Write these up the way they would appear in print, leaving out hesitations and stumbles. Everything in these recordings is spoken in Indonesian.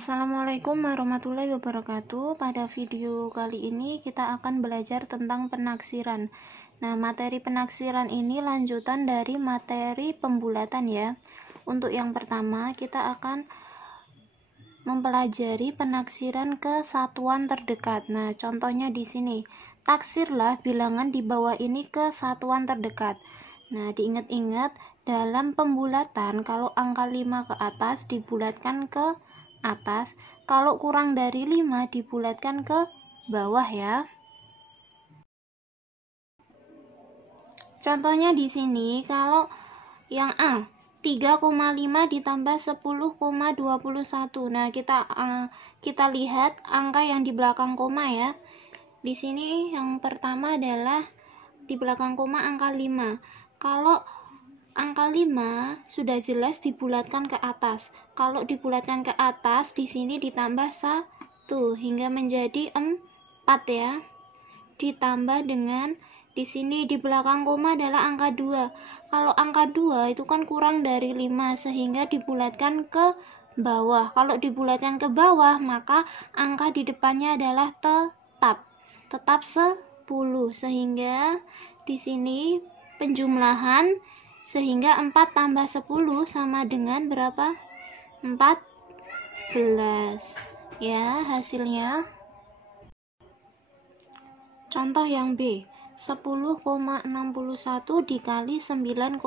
Assalamualaikum warahmatullahi wabarakatuh. Pada video kali ini kita akan belajar tentang penaksiran. Nah, materi penaksiran ini lanjutan dari materi pembulatan ya. Untuk yang pertama, kita akan mempelajari penaksiran ke satuan terdekat. Nah, contohnya di sini. Taksirlah bilangan di bawah ini ke satuan terdekat. Nah, diingat-ingat dalam pembulatan kalau angka 5 ke atas dibulatkan ke atas, kalau kurang dari 5 dibulatkan ke bawah ya. Contohnya di sini kalau yang A 3,5 ditambah 10,21. Nah, kita lihat angka yang di belakang koma ya. Di sini yang pertama adalah di belakang koma angka 5. Kalau angka 5 sudah jelas dibulatkan ke atas. Kalau dibulatkan ke atas, di sini ditambah 1 hingga menjadi 4 ya. Ditambah dengan di sini di belakang koma adalah angka 2. Kalau angka 2 itu kan kurang dari 5 sehingga dibulatkan ke bawah. Kalau dibulatkan ke bawah, maka angka di depannya adalah tetap 10 sehingga di sini penjumlahan sehingga 4 tambah 10 sama dengan berapa? 14 ya hasilnya. Contoh yang B 10,61 dikali 9,05.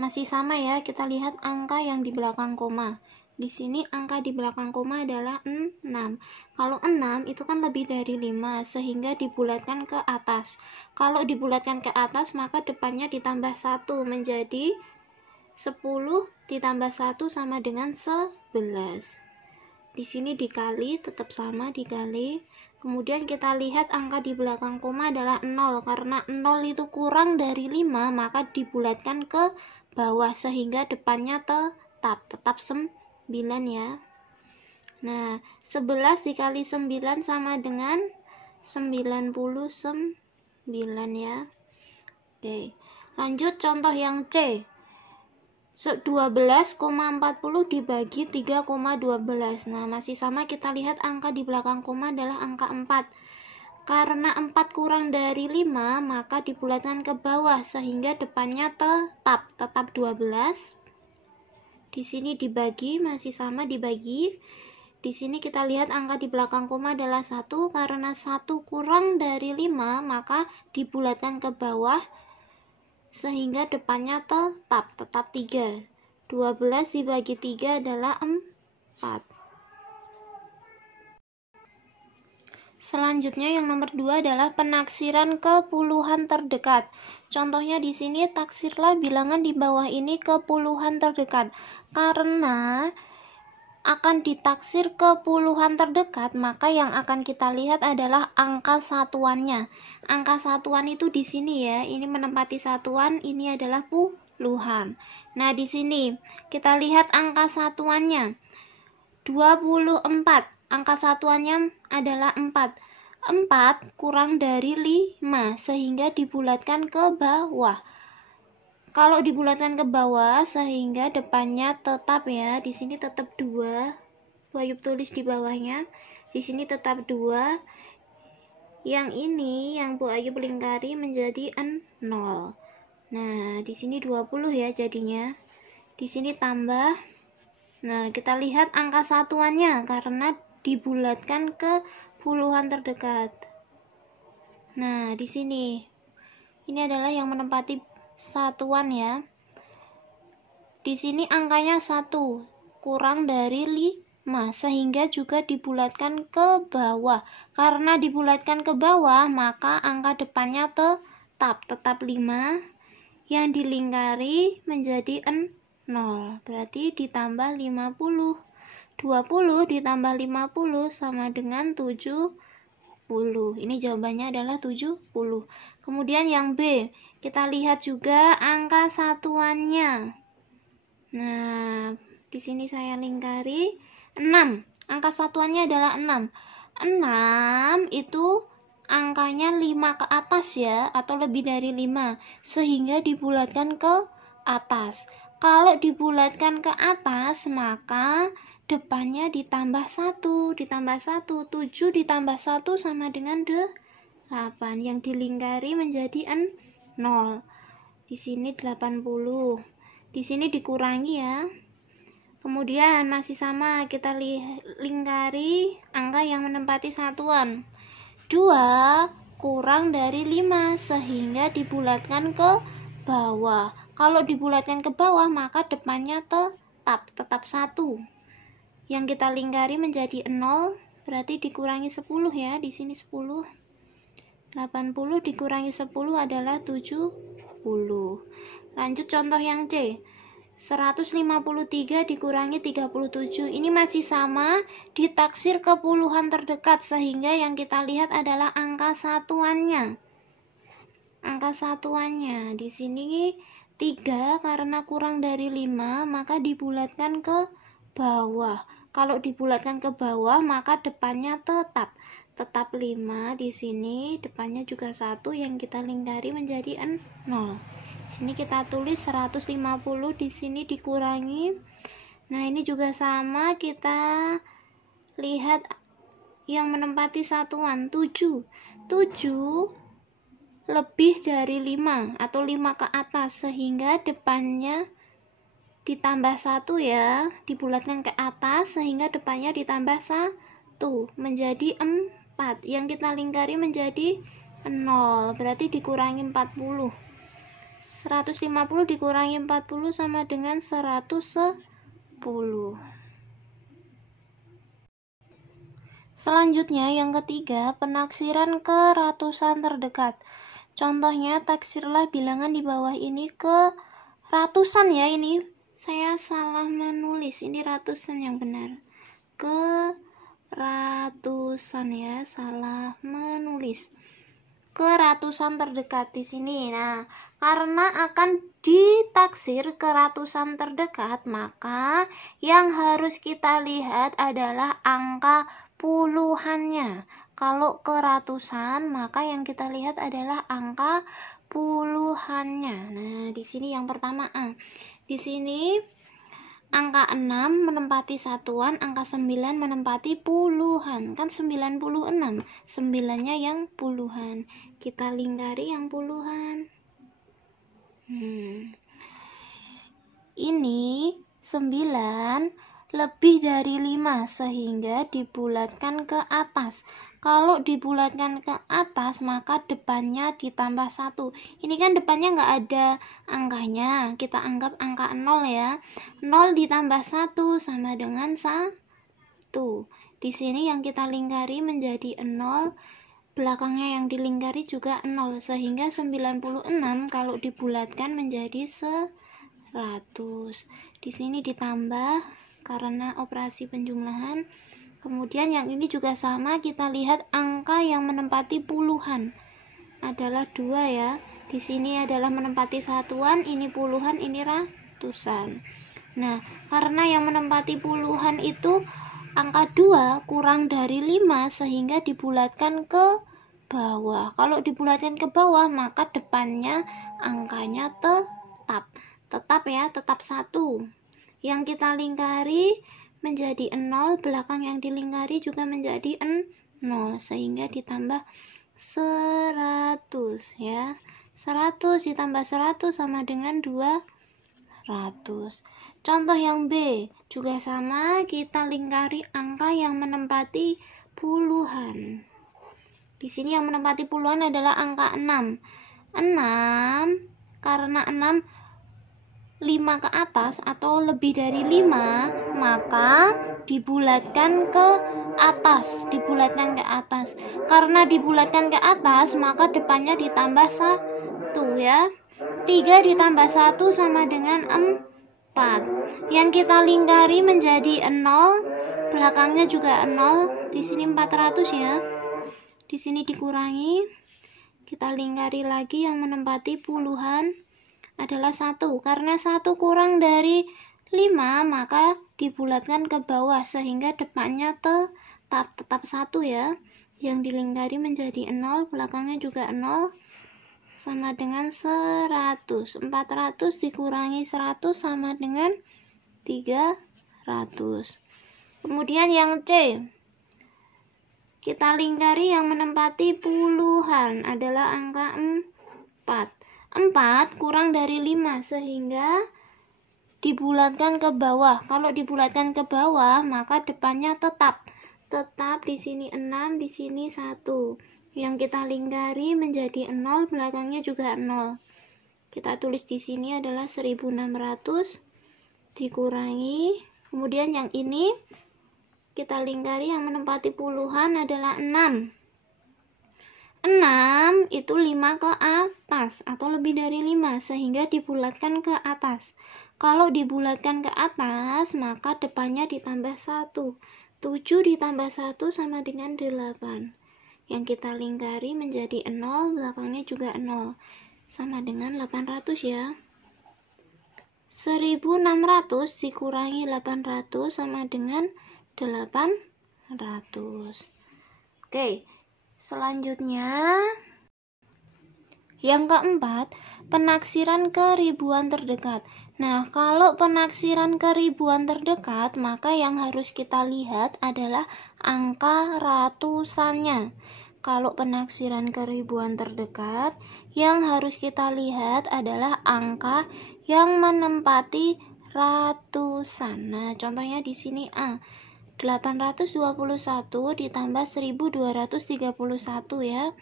Masih sama ya, kita lihat angka yang di belakang koma. Di sini angka di belakang koma adalah 6. Kalau 6 itu kan lebih dari 5 sehingga dibulatkan ke atas. Kalau dibulatkan ke atas maka depannya ditambah 1 menjadi 10 ditambah 1 sama dengan 11. Di sini dikali tetap sama dikali. Kemudian kita lihat angka di belakang koma adalah 0. Karena 0 itu kurang dari 5 maka dibulatkan ke bawah sehingga depannya tetap 9 ya. Nah, 11 dikali 9 sama dengan 99 ya. Oke, lanjut contoh yang C 12,40 dibagi 3,12. Nah, masih sama, kita lihat angka di belakang koma adalah angka 4. Karena 4 kurang dari 5 maka dibulatkan ke bawah sehingga depannya tetap 12. Di sini dibagi, masih sama dibagi. Di sini kita lihat angka di belakang koma adalah 1. Karena 1 kurang dari 5 maka dibulatkan ke bawah sehingga depannya tetap 3. 12 dibagi 3 adalah 4. Selanjutnya yang nomor 2 adalah penaksiran ke puluhan terdekat. Contohnya di sini taksirlah bilangan di bawah ini ke puluhan terdekat. Karena akan ditaksir ke puluhan terdekat, maka yang akan kita lihat adalah angka satuannya. Angka satuan itu di sini ya, ini menempati satuan, ini adalah puluhan. Nah, di sini kita lihat angka satuannya 24. Angka satuannya adalah 4. 4 kurang dari 5 sehingga dibulatkan ke bawah. Kalau dibulatkan ke bawah sehingga depannya tetap ya, di sini tetap 2. Bu Ayub tulis di bawahnya. Di sini tetap 2. Yang ini yang Bu Ayub lingkari menjadi 0. Nah, di sini 20 ya jadinya. Di sini tambah. Nah, kita lihat angka satuannya karena dibulatkan ke puluhan terdekat. Nah, di sini ini adalah yang menempati satuan ya. Di sini angkanya 1 kurang dari 5 sehingga juga dibulatkan ke bawah. Karena dibulatkan ke bawah maka angka depannya tetap 5 yang dilingkari menjadi 0. Berarti ditambah 50. 20 ditambah 50 sama dengan 70. Ini jawabannya adalah 70. Kemudian yang B, kita lihat juga angka satuannya. Nah, di sini saya lingkari 6. Angka satuannya adalah 6. 6 itu angkanya 5 ke atas ya, atau lebih dari 5, sehingga dibulatkan ke atas. Kalau dibulatkan ke atas, maka depannya ditambah 1, 7 ditambah 1 sama dengan 8, yang dilingkari menjadi 0. Di sini 80, di sini dikurangi ya. Kemudian masih sama, kita lingkari angka yang menempati satuan. 2 kurang dari 5 sehingga dibulatkan ke bawah. Kalau dibulatkan ke bawah maka depannya tetap 1. Yang kita lingkari menjadi 0, berarti dikurangi 10 ya. Di sini 10. 80 dikurangi 10 adalah 70. Lanjut contoh yang C. 153 dikurangi 37. Ini masih sama, ditaksir ke puluhan terdekat sehingga yang kita lihat adalah angka satuannya. Angka satuannya di sini 3 karena kurang dari 5 maka dibulatkan ke bawah. Kalau dibulatkan ke bawah maka depannya tetap 5. Di sini depannya juga 1 yang kita lingkari menjadi 0. Di sini kita tulis 150, di sini dikurangi. Nah, ini juga sama, kita lihat yang menempati satuan 7. 7 lebih dari 5 atau 5 ke atas sehingga depannya ditambah 1 ya, dibulatkan ke atas sehingga depannya ditambah 1 menjadi 4. Yang kita lingkari menjadi 0, berarti dikurangi 40. 150 dikurangi 40 sama dengan 110. Selanjutnya yang ketiga, penaksiran ke ratusan terdekat. Contohnya, taksirlah bilangan di bawah ini ke ratusan ya. Ini saya salah menulis, ini ratusan yang benar. Ke ratusan ya, salah menulis. Ke ratusan terdekat di sini. Nah, karena akan ditaksir ke ratusan terdekat, maka yang harus kita lihat adalah angka puluhannya. Kalau ke ratusan, maka yang kita lihat adalah angka puluhannya. Nah, di sini yang pertama A. Di sini angka 6 menempati satuan, angka 9 menempati puluhan. Kan 96, 9-nya yang puluhan. Kita lingkari yang puluhan. Ini 9 lebih dari 5 sehingga dibulatkan ke atas. Kalau dibulatkan ke atas maka depannya ditambah 1. Ini kan depannya nggak ada angkanya, kita anggap angka 0 ya. 0 ditambah 1 sama dengan 1. Di sini yang kita lingkari menjadi 0, belakangnya yang dilingkari juga 0 sehingga 96 kalau dibulatkan menjadi 100. Di sini ditambah karena operasi penjumlahan. Kemudian yang ini juga sama, kita lihat angka yang menempati puluhan adalah 2 ya. Di sini adalah menempati satuan, ini puluhan, ini ratusan. Nah, karena yang menempati puluhan itu angka 2 kurang dari 5 sehingga dibulatkan ke bawah. Kalau dibulatkan ke bawah maka depannya angkanya tetap ya, tetap 1. Yang kita lingkari menjadi 0, belakang yang dilingkari juga menjadi 0 sehingga ditambah 100 ya. 100 ditambah 100 sama dengan 200. Contoh yang B juga sama, kita lingkari angka yang menempati puluhan. Di sini yang menempati puluhan adalah angka 6. 6 karena 6 5 ke atas atau lebih dari 5 maka dibulatkan ke atas, karena dibulatkan ke atas maka depannya ditambah 1 ya. 3 ditambah 1 sama dengan 4. Yang kita lingkari menjadi 0, belakangnya juga 0. Di sini 400 ya. Di sini dikurangi, kita lingkari lagi yang menempati puluhan adalah 1. Karena 1 kurang dari 5 maka dibulatkan ke bawah sehingga depannya tetap 1 ya. Yang dilingkari menjadi 0, belakangnya juga 0 sama dengan 100. 400 dikurangi 100 sama dengan 300. Kemudian yang C, kita lingkari yang menempati puluhan adalah angka 4. 4 kurang dari 5 sehingga dibulatkan ke bawah. Kalau dibulatkan ke bawah maka depannya tetap di sini 6, di sini 1. Yang kita lingkari menjadi 0, belakangnya juga 0. Kita tulis di sini adalah 1600 dikurangi, kemudian yang ini kita lingkari yang menempati puluhan adalah 6. 6 itu 5 ke atas atau lebih dari 5 sehingga dibulatkan ke atas. Kalau dibulatkan ke atas maka depannya ditambah 1. 7 ditambah 1 sama dengan 8. Yang kita lingkari menjadi 0, belakangnya juga 0. Sama dengan 800 ya. 1600 dikurangi 800 sama dengan 800. Oke, selanjutnya yang keempat, penaksiran ke ribuan terdekat. Nah, kalau penaksiran ke ribuan terdekat, maka yang harus kita lihat adalah angka ratusannya. Kalau penaksiran ke ribuan terdekat, yang harus kita lihat adalah angka yang menempati ratusan. Nah, contohnya di sini A. 821 ditambah 1231 ya.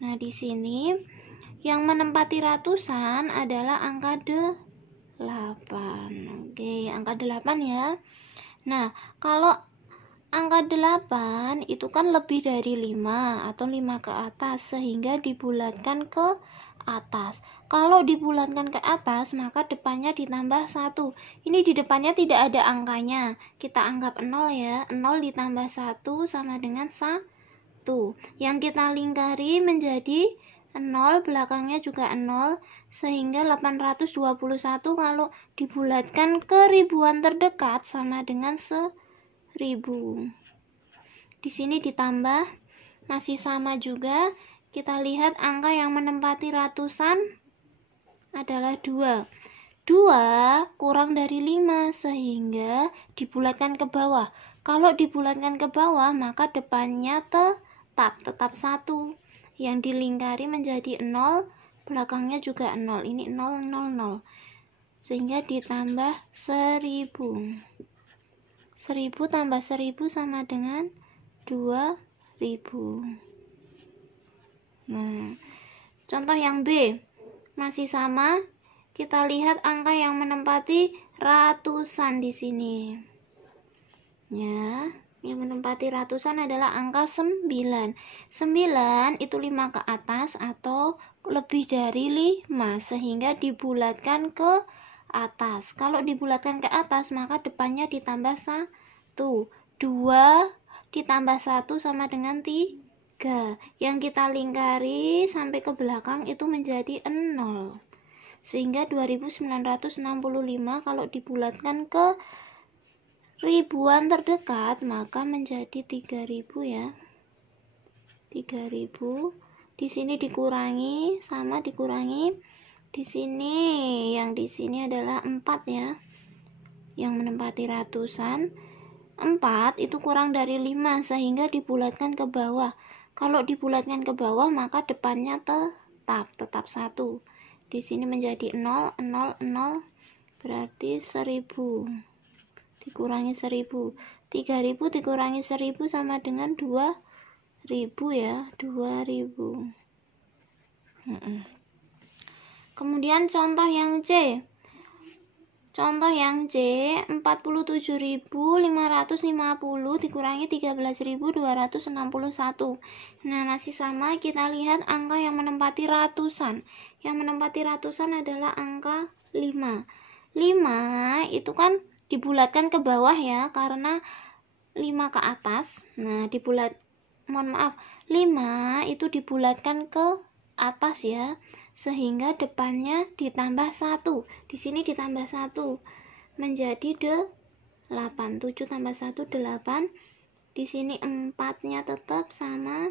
Nah, di sini yang menempati ratusan adalah angka 8. Oke, angka 8 ya. Nah, kalau angka 8 itu kan lebih dari 5 atau 5 ke atas sehingga dibulatkan ke atas. Kalau dibulatkan ke atas maka depannya ditambah 1. Ini di depannya tidak ada angkanya. Kita anggap 0 ya. 0 ditambah 1 sama dengan 1. Yang kita lingkari menjadi 0, belakangnya juga 0, sehingga 821 kalau dibulatkan ke ribuan terdekat sama dengan 1000. Di sini ditambah masih sama juga. Kita lihat angka yang menempati ratusan adalah 2. 2 kurang dari 5 sehingga dibulatkan ke bawah. Kalau dibulatkan ke bawah maka depannya tetap 1. Yang dilingkari menjadi 0, belakangnya juga 0. Ini 0, 0, 0. Sehingga ditambah 1000. 1000 tambah 1000 sama dengan 2000. Nah, contoh yang B masih sama. Kita lihat angka yang menempati ratusan di sini. Ya, yang menempati ratusan adalah angka 9. 9 itu 5 ke atas atau lebih dari 5 sehingga dibulatkan ke atas. Kalau dibulatkan ke atas maka depannya ditambah 1. 2 ditambah 1 sama dengan 3. Yang kita lingkari sampai ke belakang itu menjadi 0. Sehingga 2965 kalau dibulatkan ke ribuan terdekat maka menjadi 3000 ya. 3000. Di sini dikurangi sama dikurangi. Di sini yang di sini adalah 4 ya. Yang menempati ratusan. 4 itu kurang dari 5 sehingga dibulatkan ke bawah. Kalau dibulatkan ke bawah maka depannya tetap 1. Di sini menjadi 0, 0, 0 berarti 1000. Dikurangi 1000. 3000 dikurangi 1000 sama dengan 2000 ya, 2000. Kemudian contoh yang C. Contoh yang C, 47.550 dikurangi 13.261. Nah, masih sama, kita lihat angka yang menempati ratusan. Yang menempati ratusan adalah angka 5. 5 itu kan dibulatkan ke bawah ya, karena 5 ke atas. Nah, 5 itu dibulatkan ke atas ya, sehingga depannya ditambah 1. Di sini ditambah 1 menjadi 8. 7 tambah 1 8. Di sini 4-nya tetap sama.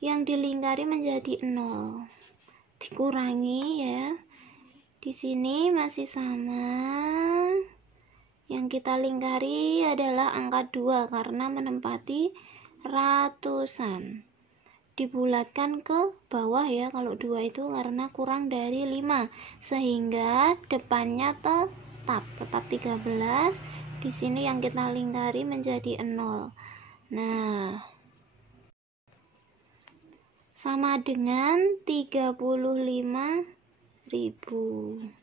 Yang dilingkari menjadi 0. Dikurangi ya. Di sini masih sama. Yang kita lingkari adalah angka 2 karena menempati ratusan. Dibulatkan ke bawah ya, kalau 2 itu karena kurang dari 5, sehingga depannya tetap 13. Di sini yang kita lingkari menjadi 0. Nah, sama dengan 35.000.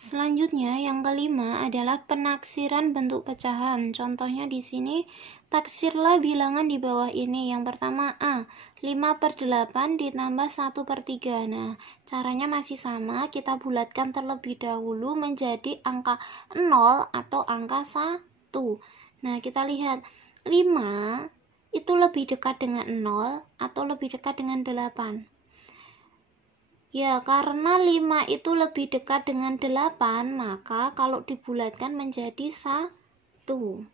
Selanjutnya yang kelima adalah penaksiran bentuk pecahan. Contohnya di sini, taksirlah bilangan di bawah ini. Yang pertama A, 5/8 ditambah 1/3. Nah, caranya masih sama, kita bulatkan terlebih dahulu menjadi angka 0 atau angka 1. Nah, kita lihat 5 itu lebih dekat dengan 0 atau lebih dekat dengan 8. Ya, karena 5 itu lebih dekat dengan 8, maka kalau dibulatkan menjadi 1.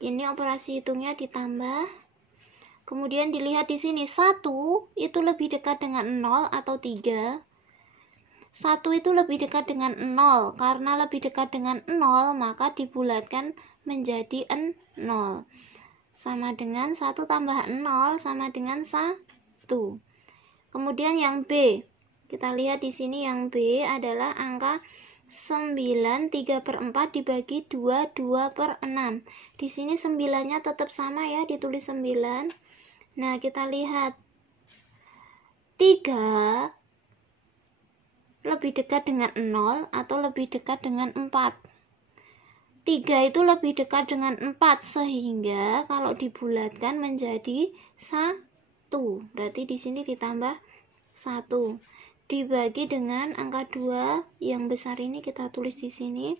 Ini operasi hitungnya ditambah. Kemudian dilihat di sini, 1 itu lebih dekat dengan 0 atau 3. 1 itu lebih dekat dengan 0. Karena lebih dekat dengan 0, maka dibulatkan menjadi 0. Sama dengan 1 tambah 0 sama dengan 1. Kemudian yang B, kita lihat di sini yang B adalah angka 9, 3/4 dibagi 2, 2/6. Di sini 9-nya tetap sama ya, ditulis 9. Nah, kita lihat 3 lebih dekat dengan 0 atau lebih dekat dengan 4. 3 itu lebih dekat dengan 4, sehingga kalau dibulatkan menjadi 1. Berarti di sini ditambah 1. Dibagi dengan angka 2 yang besar ini kita tulis di sini.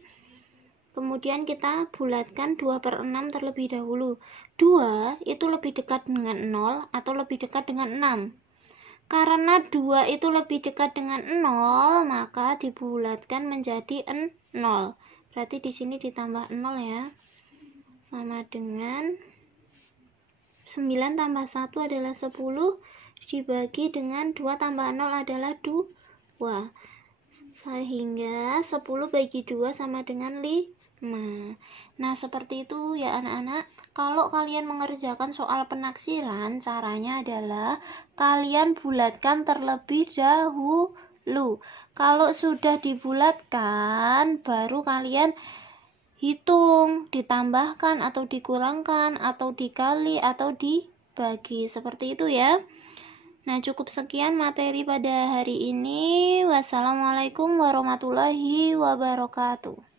Kemudian kita bulatkan 2/6 terlebih dahulu. 2 itu lebih dekat dengan 0 atau lebih dekat dengan 6. Karena 2 itu lebih dekat dengan 0, maka dibulatkan menjadi 0. Berarti di sini ditambah 0 ya. Sama dengan 9 tambah 1 adalah 10. Dibagi dengan 2 tambah 0 adalah 2. Sehingga 10 bagi 2 sama dengan 5. Nah, seperti itu ya anak-anak. Kalau kalian mengerjakan soal penaksiran, caranya adalah kalian bulatkan terlebih dahulu. Kalau sudah dibulatkan, baru kalian hitung, ditambahkan atau dikurangkan atau dikali atau dibagi. Seperti itu ya. Nah, cukup sekian materi pada hari ini. Wassalamualaikum warahmatullahi wabarakatuh.